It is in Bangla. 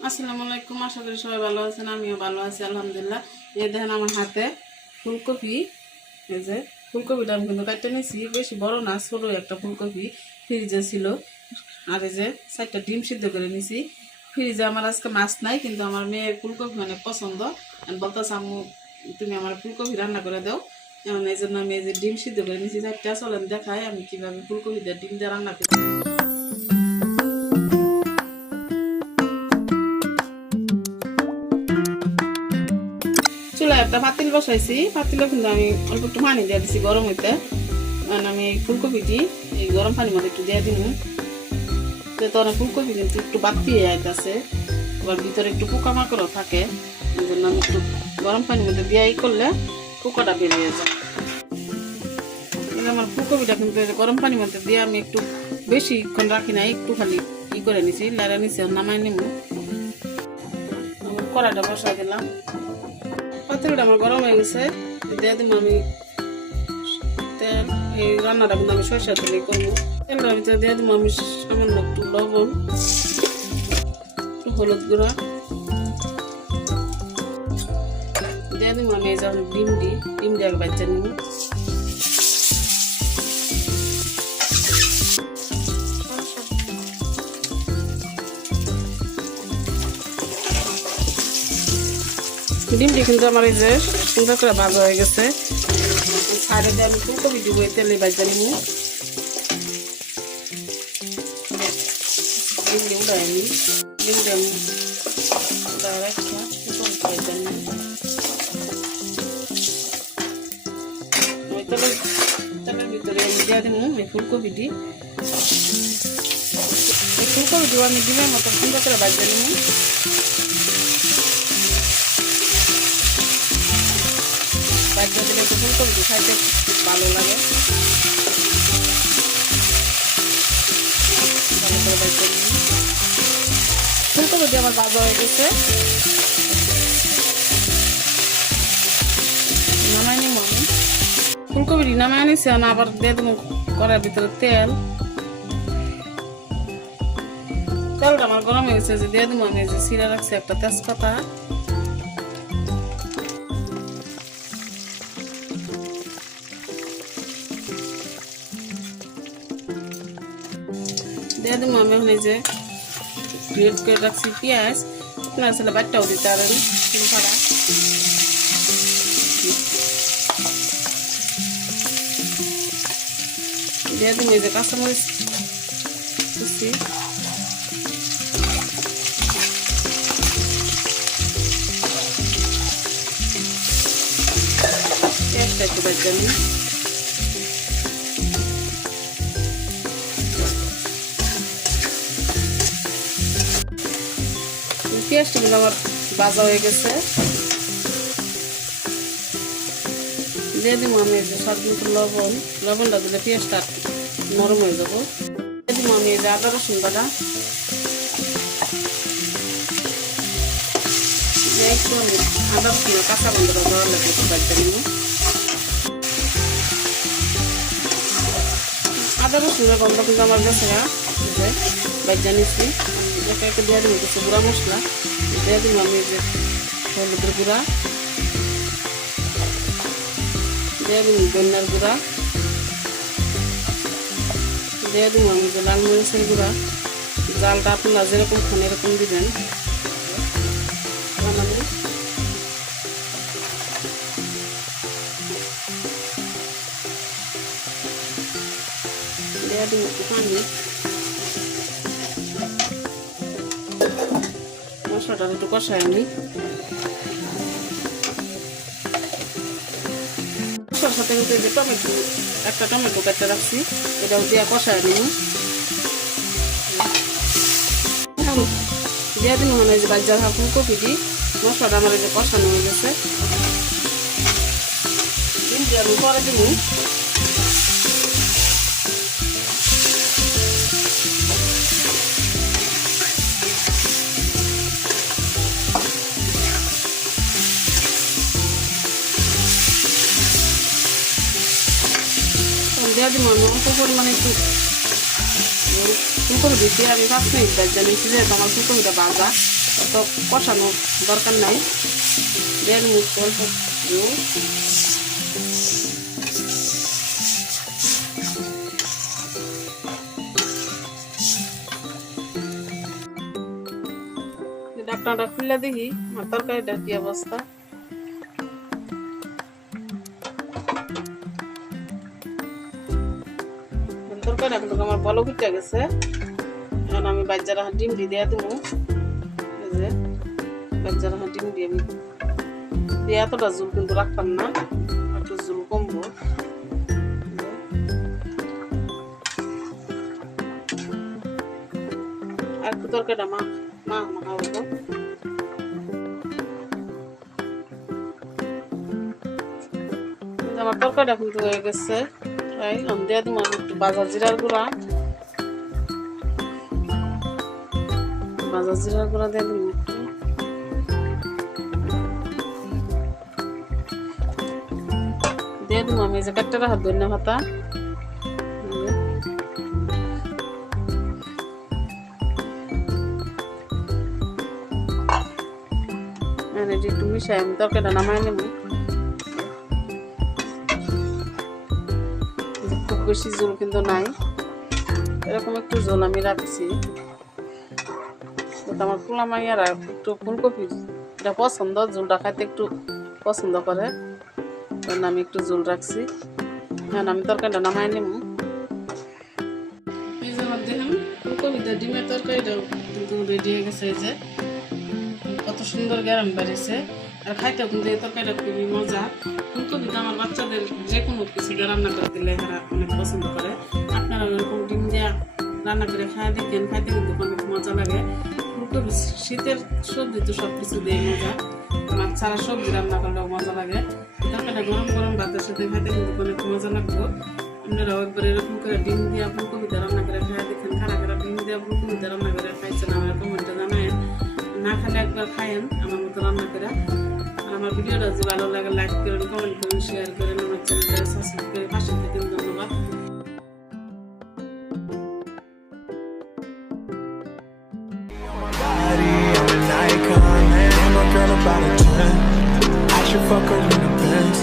আসসালামু আলাইকুম। আশা করি সবাই ভালো আছেন, আমিও ভালো আছি আলহামদুলিল্লাহ। এই দেখেন আমার হাতে ফুলকপি। এই যে ফুলকপিটা আমি কিন্তু কাটতে নিয়েছি, বেশি বড় না, ছোটো একটা ফুলকপি ফ্রিজে ছিল। আর এই যে 4টা ডিম সিদ্ধ করে নিয়েছি। ফ্রিজে আমার আজকে মাছ নাই, কিন্তু আমার মেয়ের ফুলকপি অনেক পছন্দ। আমি বলতেছি আম্মু তুমি আমার ফুলকপি রান্না করে দাও। এমন এই জন্য আমি এই যে ডিম সিদ্ধ করে নিয়েছি 4টা। চলেন দেখাই আমি কীভাবে ফুলকপি দিয়ে ডিম দিয়ে রান্না করি। চুলায় একটা পাতিল বসাইছি, পাতিলে কিন্তু আমি অল্প একটু পানি দিয়ে দিচ্ছি গরম হইতে। কারণ আমি এই ফুলকপিটি এই গরম পানির মধ্যে একটু দিয়ে দিব, তখন ফুলকপি কিন্তু একটু বাতি হয়ে যাইতেছে, আবার ভিতরে একটু পোকামাকড়ও থাকে। এই জন্য আমি একটু গরম পানির মধ্যে দিয়ে করলে পোকাটা বেরিয়ে যায়। আমার ফুলকপিটা কিন্তু গরম পানির মধ্যে দিয়ে আমি একটু বেশিক্ষণ রাখি না, একটু খালি করে নিছি, লাইরা নিছি, নামাই নিব। কড়াইটা বসাই দিলাম, পাতিলটা আমার গরম হয়ে গেছে, দিয়ে দিব আমি তেল। এই রান্নাটা কিন্তু আমি সরিষার তেলে করবো। তেলের ভিতরে দিয়ে দিব আমি সামান্য একটু লবণ, একটু হলুদ গুঁড়া দিয়ে দিব। আমি এই যে ডিম দিয়ে বাচ্চা নিব। ডিমটি কিন্তু আমার এই যে সুন্দর করে ভাজা হয়ে গেছে। সাইডে দিয়ে আমি ফুলকপি দিব, তেলে ভাজা নিব। ডিমটি উঠাই নি, ডিমটি আমি উঠাই রাখা ফুলকপি ভাজা নিব। তেলের ভিতরে আমি দিয়ে দিব এই ফুলকপিটি। এই ফুলকপি আমি ডিমের মতো সুন্দর করে ভাজা নিব। বাচ্চা দিলে একটু ফুলকপি খাইতে ভালো লাগে। ফুলকপি আমার ভাজা হয়ে গেছে, নামাই নিব আমি। ফুলকপি নামাই নিছি, আবার দিয়ে দেবো কড়াইয়ের ভিতরে তেল। তেলটা আমার গরম হয়ে গেছে, যে দিয়ে দেবো আমি যে ছিঁড়া রাখছি একটা তেজপাতা। দিয়ে দেবো আমি এখন এই যে গ্রেড করে রাখছি পেঁয়াজ। আপনার ছেলে বাচ্চাও দিতে পারেন ফাড়া। দিয়ে দেবো এই যে কাঁচামরিচ কুচি, পেঁয়াজটা একটু বাচ্চা নিই। পেঁয়াজটা কিন্তু আমার ভাজা হয়ে গেছে। দিয়ে দিব আমি এই যে স্বাদ মতো লবণটা দিলে পেঁয়াজটা নরম হয়ে যাবো। দিয়ে দিব আমি এই যে আদা রসুন বাটা, একটু আমি আদা রসুন কাঁচা গন্ধটা দেওয়ার লাগে একটু বাচ্চা নিব। আদা রসুনের গন্ধ কিন্তু আমার গেছে না, বাচ্চা নিচ্ছি। একটা দিয়ে দিব কিছু গুঁড়া মশলা, দিয়ে দিব আমি যে হলুদের গুঁড়া, দিয়ে দিব ধনিয়ার গুঁড়া, দিয়ে দিব আমি যে লাল মরিচের গুঁড়া। জালটা আপনারা যেরকম খান এরকম দিবেন। দিয়ে দিব একটু পানি। মশলাটা একটু কষায় নি। মশলার সাথে কিন্তু যে একটা টমেটো কেটে রাখছি, এটাও দিয়ে কষায় নিব। দিয়ে দিন মনে হয় যে বাচ্চা ফুলকপি দিই। মশলাটা আমার এই যে কষানো হয়ে গেছে, ডিম দিয়ে আমি পরে দিব। দিয়ে দিব আমি অল্প পরিমাণে একটু ফুলকপি দিচ্ছি। আমি 5 মিনিট জানিয়েছি যে আমার ফুলকপিটা ভাজা অত কষানো দরকার নাই, দেড় মিনিট অল্প ঢাকনাটা খুলে দেখি আমার তরকারিটা কি অবস্থা। তরকারিটা কিন্তু আমার বলো উঠে গেছে। এখন আমি বাচ্চারা ডিম দিয়ে দেবো। এই যে বাচ্চারা ডিম দিয়ে আমি দিয়ে এতটা জল কিন্তু রাখতাম না, একটু জল কমবো। আর একটু তরকারিটা মাখা হবো। আমার তরকারিটা কিন্তু হয়ে গেছে, তাই আমি দিয়ে দিব একটু ভাজা জিরার গুঁড়া। ভাজা জিরার গুঁড়া দিয়ে দিব একটু। দিয়ে দিব আমি যে কাটতে রাখা ধনিয়া পাতা। একটু মিশাই আমি তরকারিটা নামাই নেব। খুব বেশি ঝোল কিন্তু নাই, এরকম একটু ঝোল আমি রাখছি। আমার পোলা মাইয়ারা একটু ফুলকপি এটা পছন্দ, ঝোলটা খাইতে একটু পছন্দ করে, কারণ আমি একটু ঝোল রাখছি। হ্যাঁ, আমি তরকারিটা নামাই নেব। এই যে আমার দেখেন ফুলকপিটা ডিমের তরকারিটাও কিন্তু রেডি হয়ে গেছে। এই যে কত সুন্দর গ্যারাম বেড়েছে, আর খাইতেও কিন্তু এই তরকারিটা খুবই মজা। ফুলকপিটা আমার বাচ্চাদের যে কোনো কিছু দিয়ে রান্না করে দিলে এরা অনেক পছন্দ করে। আপনারা ওরকম ডিম দিয়ে রান্না করে খাওয়া দেখেন, খাইতে কিন্তু অনেক মজা লাগে। ফুলকপি শীতের সবজি তো সব কিছু দিয়ে মজা, মাছ ছাড়া সবজি রান্না করলেও মজা লাগে। তরকারিটা গরম গরম ভাতের সাথে খাইতে কিন্তু অনেক মজা লাগতো। আপনারাও একবার এরকম করে ডিম দিয়ে ফুলকপিতে রান্না করে খাওয়া দেখেন। কারা কারা ডিম দিয়ে ফুলকপিতে রান্না করে খাইছেন আমার কমেন্টে জানায়েন। না খেলে একবার খায়েন আমার মতো রান্না করে। আর আমার ভিডিওটা যদি ভালো লাগে লাইক করেন, কমেন্ট করেন, শেয়ার করেন, আমার চ্যানেলটা সাবস্ক্রাইব করে পাশে থাকেন। ধন্যবাদ। About a 10, I should fuck her in the Benz.